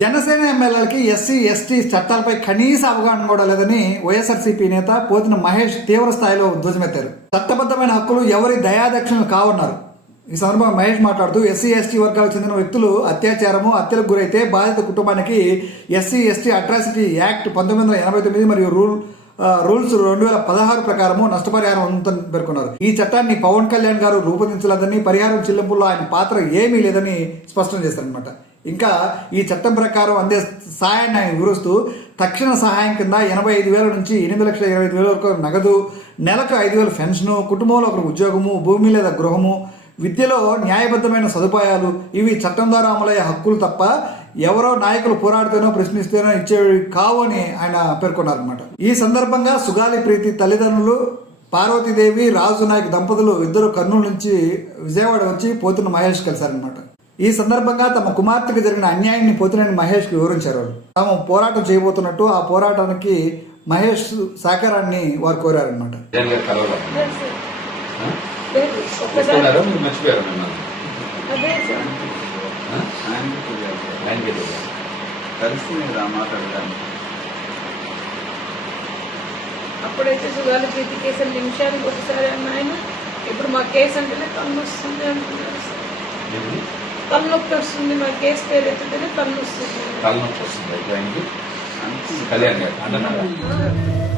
జనసేన ఎమ్మెల్యేలకి SC ST చట్టాలపై కనీస అవగాహన కూడా లేదని వైఎస్ఆర్సీపీ నేత పోతిన మహేష్ తీవ్ర స్థాయిలో ధ్వజమెత్తారు. చట్టబద్ధమైన హక్కులు ఎవరి దయాదక్షిణలు కావన్నారు. ఈ సందర్భంగా మహేష్ మాట్లాడుతూ ఎస్సీ ఎస్టీ వర్గాలకు చెందిన వ్యక్తులు అత్యాచారము హత్యలకు గురైతే బాధిత కుటుంబానికి ఎస్సీ ఎస్టీ అట్రాసిటీ యాక్ట్ పంతొమ్మిది వందల ఎనభై తొమ్మిది మరియు రూల్ రూల్స్ రెండు వేల పదహారు ప్రకారము నష్టపరిహారం ఉందని పేర్కొన్నారు. ఈ చట్టాన్ని పవన్ కళ్యాణ్ గారు రూపొందించలేదని పరిహారం చెల్లింపుల్లో ఆయన పాత్ర ఏమీ లేదని స్పష్టం చేశారనమాట ఇంకా ఈ చట్టం ప్రకారం అందే సహాయాన్ని ఆయన వివరిస్తూ తక్షణ సహాయం కింద ఎనభై ఐదు వేల నుంచి ఎనిమిది లక్షల ఇరవై ఐదు వేల వరకు నగదు నెలకు ఐదు వేల పెన్షను కుటుంబంలో ఒకరు ఉద్యోగము భూమి లేదా గృహము విద్యలో న్యాయబద్ధమైన సదుపాయాలు ఇవి చట్టం ద్వారా అమలయ్యే హక్కులు తప్ప ఎవరో నాయకులు పోరాడితేనో ప్రశ్నిస్తేనో ఇచ్చేవి కావు అని ఆయన పేర్కొన్నారనమాట ఈ సందర్భంగా సుగాలి ప్రీతి తల్లిదండ్రులు పార్వతీదేవి రాజు నాయక్ దంపతులు ఇద్దరు కర్నూలు నుంచి విజయవాడ వచ్చి పోతున్న మహేష్ కలిశారనమాట ఈ సందర్భంగా తమ కుమార్తెకు జరిగిన అన్యాయాన్ని పోతునని మహేష్కి వివరించారు. తాము పోరాటం చేయబోతున్నట్టు ఆ పోరాటానికి మహేష్ సహకారాన్ని వారు కోరారనమాట అప్పుడైతే సుగాలి ప్రీతి కేసు అంటే నిమిషానికి ఒకసారి అన్న ఆయన ఇప్పుడు మా కేసు అంటేనే తన్ను వస్తుంది అంటున్నారు? తలనొప్పి వస్తుంది మా కేసు పేరు ఎత్తితేనే తన్ను వస్తుంది. తలనొప్పి వస్తుంది అయితే కళ్యాణ్ గారు